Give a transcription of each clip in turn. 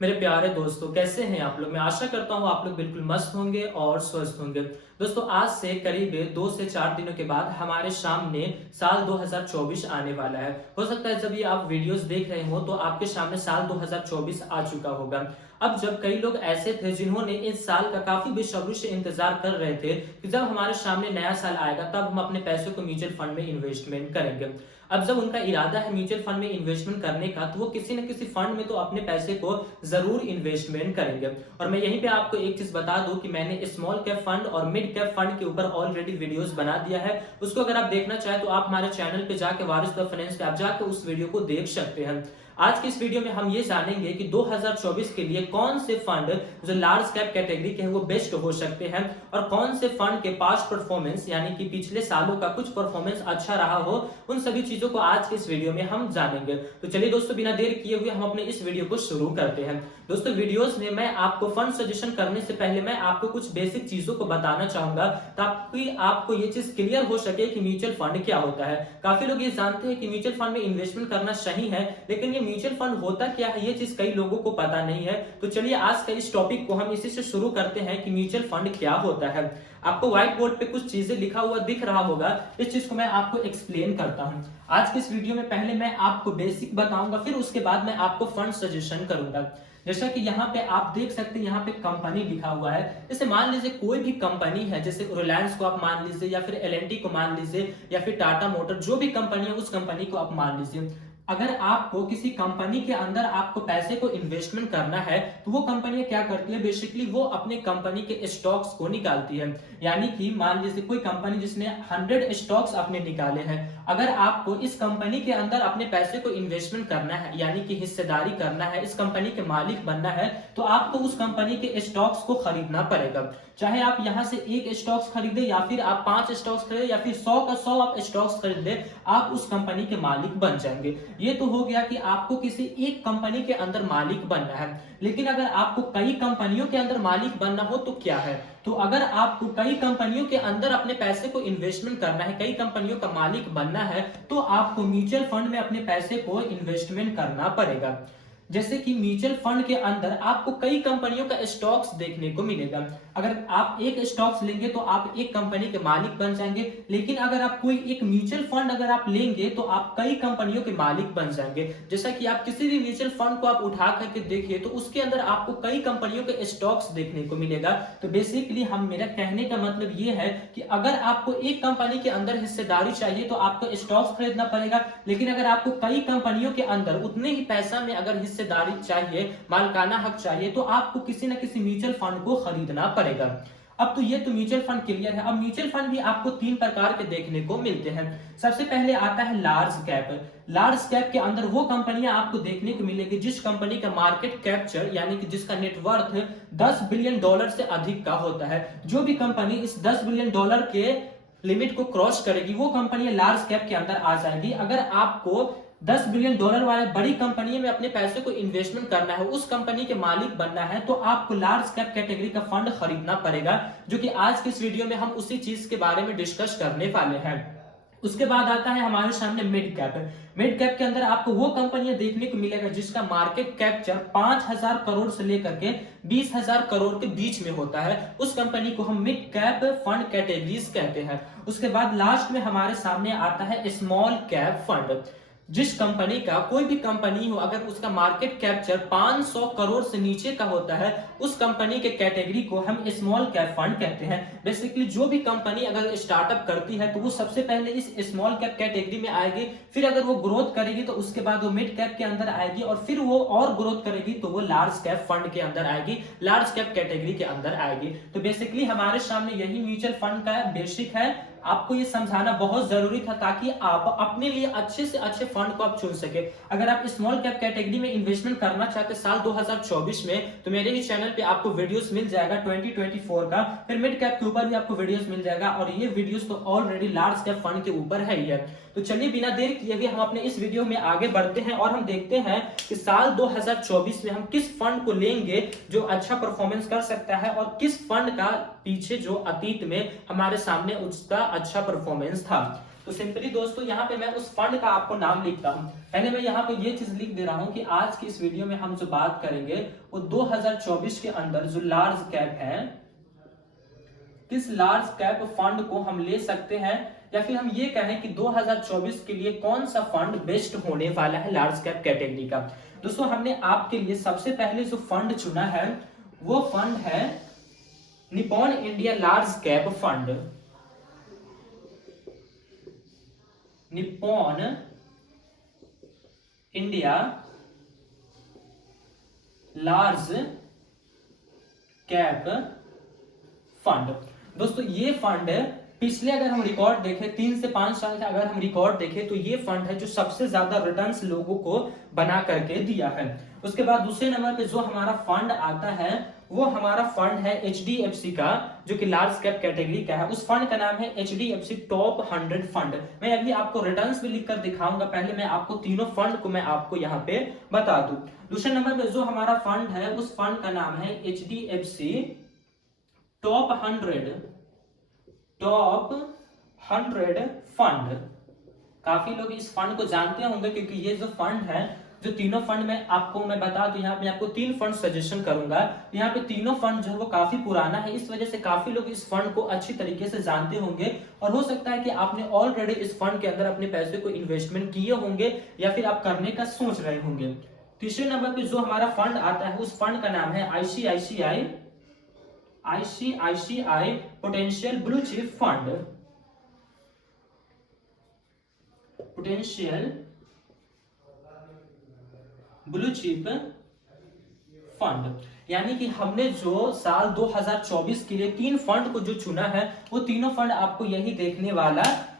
मेरे प्यारे दोस्तों, कैसे हैं आप लोग। मैं आशा करता हूँ आप लोग बिल्कुल मस्त होंगे और स्वस्थ होंगे। दोस्तों, आज से करीब 2 से 4 दिनों के बाद हमारे सामने साल 2024 आने वाला है। हो सकता है जब ये आप वीडियोस देख रहे हो तो आपके सामने साल 2024 आ चुका होगा। अब जब कई लोग ऐसे थे जिन्होंने इस साल का काफी बेसब्री से इंतजार कर रहे थे कि जब हमारे सामने नया साल आएगा तब हम अपने पैसों को म्यूचुअल फंड में इन्वेस्टमेंट करेंगे। अब जब उनका इरादा है म्यूचुअल फंड में इन्वेस्टमेंट करने का, तो वो किसी न किसी फंड में तो अपने पैसे को जरूर इन्वेस्टमेंट करेंगे। और मैं यहीं पे आपको एक चीज बता दूं कि मैंने स्मॉल कैप फंड और मिड कैप फंड के ऊपर ऑलरेडी वीडियोस बना दिया है। उसको अगर आप देखना चाहें तो आप हमारे चैनल पे जाके वारिस द फाइनेंस पे आप जाके उस वीडियो को देख सकते हैं। आज की इस वीडियो में हम ये जानेंगे कि 2024 के लिए कौन से फंड जो लार्ज कैप कैटेगरी के हैं वो बेस्ट हो सकते हैं, और कौन से फंड के पास्ट परफॉर्मेंस यानी कि पिछले सालों का कुछ परफॉर्मेंस अच्छा रहा हो। उन सभी चीजों को आज के इस वीडियो में हम जानेंगे। तो चलिए दोस्तों, बिना देर किए हुए हम अपने इस वीडियो को शुरू करते हैं। दोस्तों, वीडियोस में मैं आपको फंड सजेशन करने से पहले मैं आपको कुछ बेसिक चीजों को बताना चाहूंगा ताकि आपको ये चीज क्लियर हो सके कि म्यूचुअल फंड क्या होता है। काफी लोग ये जानते हैं कि म्यूचुअल फंड में इन्वेस्टमेंट करना सही है, लेकिन ये म्यूचुअल फंड होता क्या है ये चीज कई लोगों को पता नहीं है। तो चलिए आज का इस टॉपिक को हम इसी से शुरू करते हैं कि म्यूचुअल फंड क्या होता है। आपको व्हाइट बोर्ड पे कुछ चीजें लिखा हुआ दिख रहा होगा, इस चीज को मैं आपको एक्सप्लेन करता हूं। आज के इस वीडियो में पहले मैं आपको बेसिक बताऊंगा, फिर उसके बाद मैं आपको फंड सजेशन करूंगा। जैसा कि यहाँ पे आप देख सकते हैं, यहाँ पे कंपनी लिखा हुआ है। जैसे मान लीजिए कोई भी कंपनी है, जैसे रिलायंस को आप मान लीजिए, या फिर एल&टी को मान लीजिए, या फिर टाटा मोटर, जो भी कंपनी है उस कंपनी को आप मान लीजिए। अगर आपको किसी कंपनी के अंदर आपको पैसे को इन्वेस्टमेंट करना है तो वो कंपनी क्या करती है, बेसिकली वो अपने कंपनी के स्टॉक्स को निकालती है। यानी कि मान लीजिए कोई कंपनी जिसने 100 स्टॉक्स अपने निकाले हैं, अगर आपको इस कंपनी के अंदर अपने पैसे को इन्वेस्टमेंट करना है यानी कि हिस्सेदारी करना है, इस कंपनी के मालिक बनना है, तो आपको उस कंपनी के स्टॉक्स को खरीदना पड़ेगा। चाहे आप यहां से एक स्टॉक्स खरीदे, या फिर आप 5 स्टॉक्स खरीदे, या फिर 100 का 100 आप स्टॉक्स खरीद ले, आप उस कंपनी के मालिक बन जाएंगे। ये तो हो गया कि आपको किसी एक कंपनी के अंदर मालिक बनना है। लेकिन अगर आपको कई कंपनियों के अंदर मालिक बनना हो तो क्या है, तो अगर आपको कई कंपनियों के अंदर अपने पैसे को इन्वेस्टमेंट करना है, कई कंपनियों का मालिक बनना है, तो आपको म्यूचुअल फंड में अपने पैसे को इन्वेस्टमेंट करना पड़ेगा। जैसे कि म्यूचुअल फंड के अंदर आपको कई कंपनियों का स्टॉक्स देखने को मिलेगा। अगर आप एक स्टॉक्स लेंगे तो आप एक कंपनी के मालिक बन जाएंगे, लेकिन अगर आप कोई एक म्यूचुअल फंड अगर आप लेंगे तो आप कई कंपनियों के मालिक बन जाएंगे। जैसा कि आप किसी भी म्यूचुअल फंड को आप उठा करके देखिए तो उसके अंदर आपको कई कंपनियों के स्टॉक्स देखने को मिलेगा। तो बेसिकली हम मेरा कहने का मतलब ये है कि अगर आपको एक कंपनी के अंदर हिस्सेदारी चाहिए तो आपको स्टॉक्स खरीदना पड़ेगा, लेकिन अगर आपको कई कंपनियों के अंदर उतने ही पैसा में अगर हिस्सेदारी चाहिए, मालिकाना हक चाहिए, तो आपको किसी न किसी म्यूचुअल फंड को खरीदना पड़ेगा। अब तो ये तो म्यूचुअल फंड क्लियर है। अब म्यूचुअल फंड भी आपको 3 प्रकार के देखने को मिलते हैं। सबसे पहले आता है लार्ज कैप। लार्ज कैप के अंदर वो कंपनियां आपको देखने को मिलेगी जिस कंपनी का मार्केट कैप्चर यानी कि जिसका नेटवर्थ 10 बिलियन डॉलर से अधिक का होता है। जो भी कंपनी इस 10 बिलियन डॉलर के लिमिट को क्रॉस करेगी वो कंपनी लार्ज कैप के अंदर आ जाएगी। अगर आपको 10 बिलियन डॉलर वाले बड़ी कंपनी में अपने पैसे को इन्वेस्टमेंट करना है, उस कंपनी के मालिक बनना है, तो आपको लार्ज कैप कैटेगरी का फंड खरीदना पड़ेगा, जो कि आज की इस वीडियो में हम उसी चीज के बारे में डिस्कस करने वाले हैं। उसके बाद आता है हमारे सामने मिड कैप। मिड कैप के अंदर आपको वो कंपनियां देखने को मिलेगा जिसका मार्केट कैप्चर 5,000 करोड़ से लेकर के 20,000 करोड़ के बीच में होता है। उस कंपनी को हम मिड कैप फंड कैटेगरीज कहते हैं। उसके बाद लास्ट में हमारे सामने आता है स्मॉल कैप फंड। जिस कंपनी का कोई भी कंपनी हो अगर उसका मार्केट कैप्चर 500 करोड़ से नीचे का होता है, उस कंपनी के कैटेगरी को हम स्मॉल कैप फंड कहते हैं। बेसिकली जो भी कंपनी अगर स्टार्टअप करती है तो वो सबसे पहले इस स्मॉल कैप कैटेगरी में आएगी, फिर अगर वो ग्रोथ करेगी तो उसके बाद वो मिड कैप के अंदर आएगी, और फिर वो और ग्रोथ करेगी तो वो लार्ज कैप फंड के अंदर आएगी, लार्ज कैप कैटेगरी के अंदर आएगी। तो बेसिकली हमारे सामने यही म्यूचुअल फंड का बेसिक है। आपको ये समझाना बहुत जरूरी था ताकि आप अपने लिए अच्छे से अच्छे फंड को आप चुन सके। अगर आप स्मॉल कैप कैटेगरी में इन्वेस्टमेंट करना चाहते साल 2024 में, तो मेरे ही चैनल पे आपको वीडियोस मिल जाएगा 2024 का, फिर मिड कैप के ऊपर भी आपको वीडियोस मिल जाएगा, और ये वीडियोस तो ऑलरेडी लार्ज कैप फंड के ऊपर है ही है। तो चलिए बिना देर किए हुए हम अपने इस वीडियो में आगे बढ़ते हैं और हम देखते हैं कि साल 2024 में हम किस फंड को लेंगे जो अच्छा परफॉर्मेंस कर सकता है, और किस फंड का पीछे जो अतीत में हमारे सामने उसका अच्छा परफॉर्मेंस था। तो सिंपली दोस्तों यहाँ पे मैं उस फंड का आपको नाम लिखता हूँ। पहले मैं यहाँ पे ये चीज लिख दे रहा हूँ कि आज की इस वीडियो में हम जो बात करेंगे वो 2024 के अंदर जो लार्ज कैप है, किस लार्ज कैप फंड को हम ले सकते हैं, या फिर हम ये कहें कि 2024 के लिए कौन सा फंड बेस्ट होने वाला है लार्ज कैप कैटेगरी का। दोस्तों हमने आपके लिए सबसे पहले जो फंड चुना है वो फंड है Nippon India large cap fund. Nippon India large cap fund. दोस्तों ये फंड पिछले अगर हम रिकॉर्ड देखें 3 से 5 साल का अगर हम रिकॉर्ड देखें तो ये फंड है जो सबसे ज्यादा रिटर्न्स लोगों को बना करके दिया है। उसके बाद दूसरे नंबर पे जो हमारा फंड आता है वो हमारा फंड है HDFC का, जो कि लार्ज कैप कैटेगरी का है। उस फंड का नाम है HDFC टॉप 100 फंड। मैं अभी आपको रिटर्न्स भी लिखकर दिखाऊंगा, पहले मैं आपको तीनों फंड को मैं आपको यहाँ पे बता दूं। दूसरे नंबर पे जो हमारा फंड है उस फंड का नाम है HDFC टॉप 100 फंड। काफी लोग इस फंड को जानते होंगे क्योंकि ये जो फंड है, जो तीनों फंड में आपको मैं बता दूं, यहाँ पे आपको 3 फंड सजेशन करूंगा। यहाँ पे तीनों फंड जो है वो काफी पुराना है, इस वजह से काफी लोग इस फंड को अच्छी तरीके से जानते होंगे और हो सकता है कि आपने ऑलरेडी इस फंड के अंदर अपने पैसे को इन्वेस्टमेंट किए होंगे या फिर आप करने का सोच रहे होंगे। तीसरे नंबर पे जो हमारा फंड आता है उस फंड का नाम है ICICI potential blue chip fund. Potential blue chip fund, यानी कि हमने जो साल 2024 के लिए 3 फंड को जो चुना है वो तीनों फंड आपको यही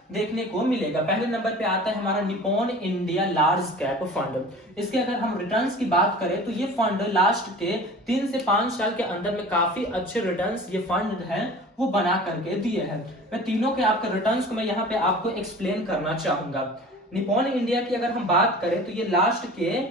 देखने को मिलेगा। पहले नंबर पे आता है हमारा Nippon India large cap fund. इसके अगर हम रिटर्न्स की बात करें तो ये फंड लास्ट के 3 से 5 साल के अंदर में काफी अच्छे रिटर्न्स ये फंड है वो बना करके दिए हैं। मैं तीनों के आपके रिटर्न्स को मैं यहाँ पे आपको एक्सप्लेन करना चाहूंगा। निप्पॉन इंडिया की अगर हम बात करें तो ये लास्ट के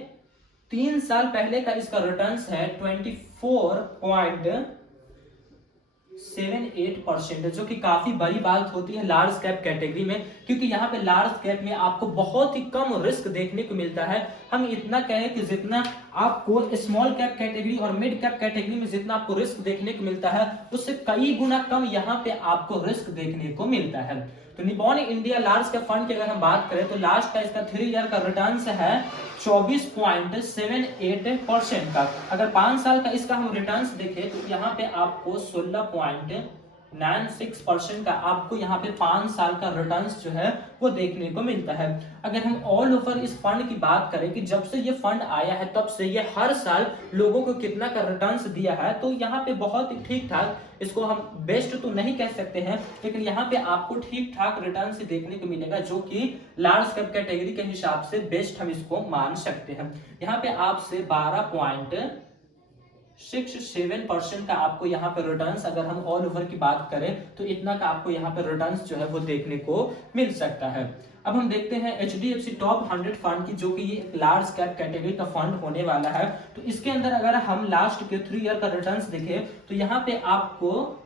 3 साल पहले का इसका रिटर्न्स है 24.78%, जो कि काफी बड़ी बात होती है लार्ज कैप कैटेगरी में, क्योंकि यहाँ पे लार्ज कैप में आपको बहुत ही कम रिस्क देखने को मिलता है। हम इतना कहें कि जितना आपको स्मॉल कैप कैटेगरी और मिड कैप कैटेगरी में जितना आपको रिस्क देखने को मिलता है उससे कई गुना कम यहाँ पे आपको रिस्क देखने को मिलता है। तो Nippon India large cap fund की अगर हम बात करें तो लास्ट का इसका 3 ईयर का रिटर्न्स है 24.78% का। अगर 5 साल का इसका हम रिटर्न्स देखें तो यहाँ पे आपको 16.96% का आपको यहाँ पे 5 साल का रिटर्न्स जो है वो देखने को मिलता है। अगर हम ऑल ओवर इस फंड की बात करें कि जब से ये फंड आया है तब से ये हर साल लोगों को कितना का रिटर्न्स दिया है, तो यहाँ पे बहुत ही ठीक ठाक, इसको हम बेस्ट तो नहीं कह सकते हैं लेकिन यहाँ पे आपको ठीक ठाक रिटर्न्स देखने को मिलेगा, जो कि लार्ज कैप कैटेगरी के हिसाब से बेस्ट हम इसको मान सकते हैं। यहाँ पे आपसे 12.67% का आपको यहाँ पे रिटर्न्स, अगर हम ऑल ओवर की बात करें तो इतना का आपको यहाँ पे रिटर्न्स जो है वो देखने को मिल सकता है। अब हम देखते हैं HDFC टॉप 100 फंड की, जो कि ये लार्ज कैप कैटेगरी का फंड होने वाला है। तो इसके अंदर अगर हम लास्ट के 3 ईयर का रिटर्न्स देखें तो यहाँ पे आपको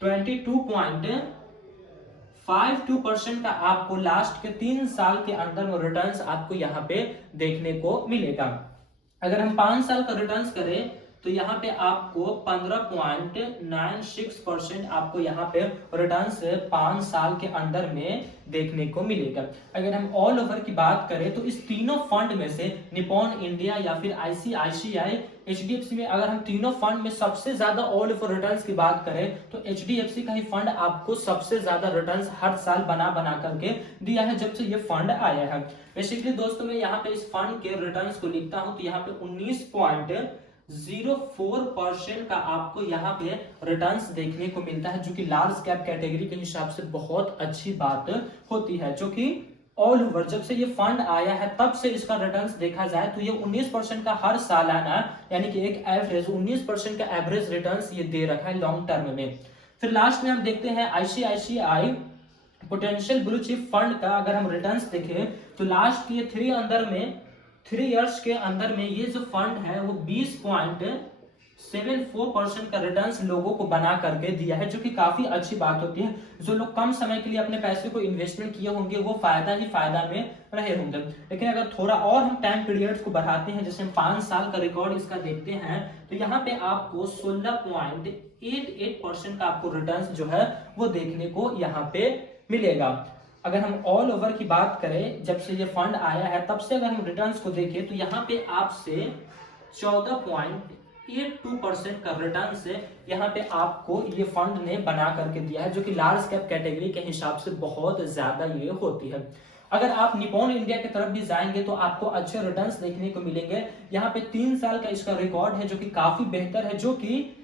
22.52% का आपको लास्ट के 3 साल के अंदर में रिटर्न्स आपको यहाँ पे देखने को मिलेगा। अगर हम 5 साल का रिटर्न्स करें तो यहाँ पे आपको 15.96% आपको यहाँ पे रिटर्न्स 5 साल के अंदर में देखने को मिलेगा। अगर हम ऑल ओवर की बात करें तो इस तीनों फंड में से निप्पॉन इंडिया या फिर ICICI HDFC में अगर हम तीनों फंड में सबसे ज्यादा ऑल ओवर रिटर्न्स की बात करें तो HDFC का ही फंड आपको सबसे ज्यादा रिटर्न्स हर साल बना करके दिया है जब से ये फंड आया है। बेसिकली दोस्तों मैं यहाँ पे इस फंड के रिटर्न्स को लिखता हूं तो यहाँ पे 19.04% का आपको यहाँ पे रिटर्न्स देखने को मिलता है, जो कि लार्ज कैप कैटेगरी के हिसाब से बहुत अच्छी बात होती है। जो कि ऑल ओवर जब से ये फंड आया है तब से इसका रिटर्न्स देखा जाए तो ये 19% का हर सालाना, यानी कि एक एवरेज 19% का एवरेज रिटर्न्स ये दे रखा है लॉन्ग टर्म में। फिर लास्ट में हम देखते हैं ICICI potential blue chip fund का। अगर हम रिटर्न्स देखें तो लास्ट के 3 इयर्स के अंदर में ये जो फंड है वो 20.73% 74% का रिटर्न्स लोगों को बना करके दिया है, जो कि काफी अच्छी बात होती है। जो लोग कम समय के लिए अपने पैसे को इन्वेस्टमेंट किए होंगे वो फायदा ही फायदा में रहे होंगे। लेकिन अगर थोड़ा और हम टाइम पीरियड को बढ़ाते हैं, जैसे हम 5 साल का रिकॉर्ड इसका देखते हैं, तो यहाँ पे आपको 16.88% का आपको रिटर्न्स जो है वो देखने को यहाँ पे मिलेगा। अगर हम ऑल ओवर की बात करें, जब से ये फंड आया है तब से अगर हम रिटर्न्स को देखें, तो यहाँ पे आपसे 14.82% का रिटर्न से यहाँ पे आपको ये फंड ने बना करके दिया है, जो कि लार्ज कैप कैटेगरी के हिसाब से बहुत ज्यादा ये होती है। अगर आप निपॉन इंडिया की तरफ भी जाएंगे तो आपको अच्छे रिटर्न्स देखने को मिलेंगे। यहाँ पे 3 साल का इसका रिकॉर्ड है, जो कि काफी बेहतर है, जो कि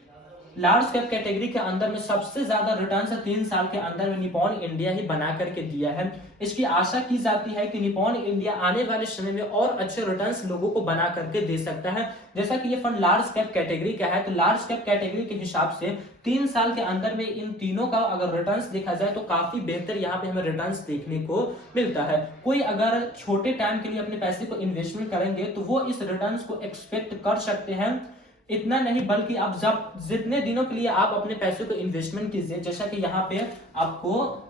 लार्ज कैप कैटेगरी के अंदर में सबसे ज्यादा रिटर्न्स 3 साल के अंदर में निपॉन इंडिया ही बना करके दिया है। इसकी आशा की जाती है कि निपॉन इंडिया आने वाले समय में और अच्छे रिटर्न्स लोगों को बना करके दे सकता है। जैसा कि ये फंड लार्ज कैप कैटेगरी का है, तो लार्ज कैप कैटेगरी के हिसाब से 3 साल के अंदर में इन तीनों का अगर रिटर्न्स देखा जाए तो काफी बेहतर यहाँ पे हमें रिटर्न्स देखने को मिलता है। कोई अगर छोटे टाइम के लिए अपने पैसे को इन्वेस्टमेंट करेंगे तो वो इस रिटर्न्स को एक्सपेक्ट कर सकते हैं। इतना नहीं बल्कि आप जब जितने दिनों के लिए आप अपने पैसे को इन्वेस्टमेंट कीजिए, जैसा कि यहाँ पे आपको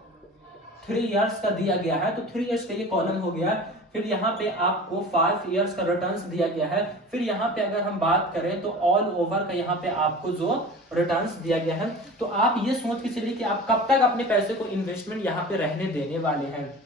3 इयर्स का दिया गया है, तो 3 इयर्स का ये कॉलम हो गया। फिर यहाँ पे आपको 5 इयर्स का रिटर्न्स दिया गया है। फिर यहाँ पे अगर हम बात करें तो ऑल ओवर का यहाँ पे आपको जो रिटर्न्स दिया गया है, तो आप ये सोच के चलिए कि आप कब तक अपने पैसे को इन्वेस्टमेंट यहाँ पे रहने देने वाले हैं।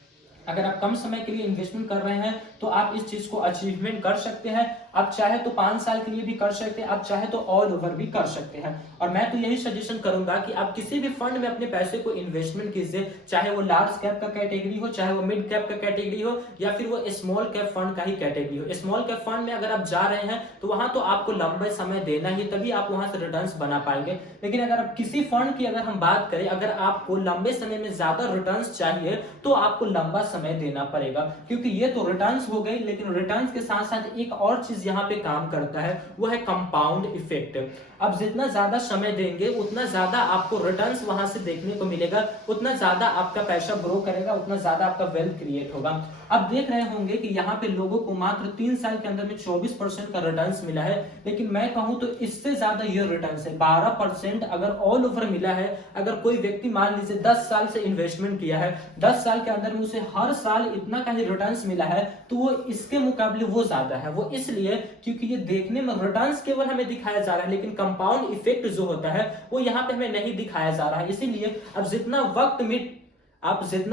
अगर आप कम समय के लिए इन्वेस्टमेंट कर रहे हैं तो आप इस चीज को अचीवमेंट कर सकते हैं। आप चाहे तो 5 साल के लिए भी कर सकते हैं, आप चाहे तो ऑल ओवर भी कर सकते हैं। और मैं तो यही सजेशन करूंगा कि आप किसी भी फंड में अपने पैसे को इन्वेस्टमेंट कीजिए, चाहे वो लार्ज कैप का कैटेगरी हो, चाहे वो मिड कैप का कैटेगरी हो, या फिर वो स्मॉल कैप फंड का ही कैटेगरी हो। स्मॉल कैप फंड में अगर आप जा रहे हैं तो वहां तो आपको लंबे समय देना ही, तभी आप वहां से रिटर्न्स बना पाएंगे। लेकिन अगर आप किसी फंड की अगर हम बात करें, अगर आपको लंबे समय में ज्यादा रिटर्न्स चाहिए तो आपको लंबा समय देना पड़ेगा, क्योंकि ये तो रिटर्न्स हो गई, लेकिन रिटर्न्स के साथ साथ एक और चीज यहाँ पे काम करता है, वो है कंपाउंड इफेक्ट। अब जितना ज्यादा समय देंगे उतना ज्यादा आपको रिटर्न्स वहां से देखने को मिलेगा, उतना ज्यादा आपका पैसा ग्रो करेगा, उतना ज्यादा आपका वेल्थ क्रिएट होगा। अब देख रहे होंगे कि यहाँ पे लोगों को मात्र 3 साल के अंदर में 24% का रिटर्न्स मिला है, लेकिन मैं कहूं तो इससे ज्यादा ये रिटर्न्स है, 12% अगर ऑल ओवर मिला है। अगर कोई व्यक्ति मान लीजिए 10 साल से इन्वेस्टमेंट किया है, 10 साल के अंदर में उसे हर साल इतना का ही रिटर्न्स मिला है, तो वो इसके मुकाबले वो ज्यादा है। वो इसलिए क्योंकि ये देखने में रिटर्न्स केवल हमें दिखाया जा रहा है, लेकिन कंपाउंड इफेक्ट जो होता है वो यहाँ पे हमें नहीं दिखाया जा रहा है। इसीलिए अब जितना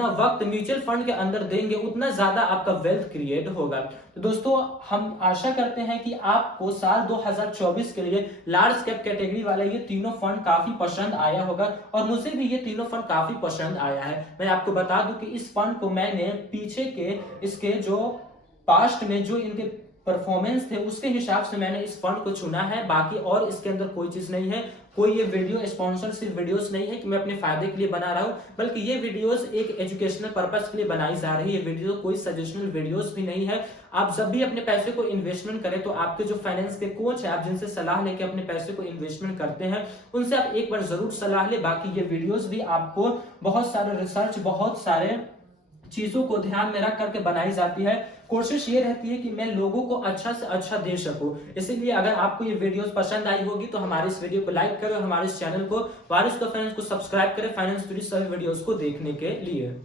वक्त म्यूचुअल फंड के अंदर देंगे उतना ज्यादा आपका वेल्थ क्रिएट होगा। तो दोस्तों, हम आशा करते हैं कि आपको साल 2024 के लिए लार्ज कैप कैटेगरी वाला ये तीनों फंड काफी पसंद आया होगा, और मुझे भी ये तीनों फंड काफी पसंद आया है। मैं आपको बता दूं कि इस फंड को मैंने पीछे के इसके जो पास्ट में जो इनके परफॉर्मेंस थे उसके हिसाब से मैंने इस फंड को चुना है। बाकी और इसके अंदर कोई चीज नहीं है, कोई ये वीडियो स्पॉन्सरशिप वीडियोस नहीं है कि मैं अपने फायदे के लिए बना रहा हूं, बल्कि ये वीडियोस एक एजुकेशनल पर्पस के लिए बनाई जा रही है। ये वीडियो कोई सजेशनल वीडियोस भी नहीं है। आप जब भी अपने पैसे को इन्वेस्टमेंट करें तो आपके जो फाइनेंस के कोच है, आप जिनसे सलाह लेके अपने पैसे को इन्वेस्टमेंट करते हैं, उनसे आप एक बार जरूर सलाह ले। बाकी ये वीडियोस भी आपको बहुत सारे रिसर्च, बहुत सारे चीजों को ध्यान में रख करके बनाई जाती है। कोशिश ये रहती है कि मैं लोगों को अच्छा से अच्छा दे सकूं। इसीलिए अगर आपको ये वीडियोस पसंद आई होगी तो हमारे इस वीडियो को लाइक करें और हमारे इस चैनल को वारिस फाइनेंस को सब्सक्राइब करें फाइनेंस जुड़ी सभी वीडियोस को देखने के लिए।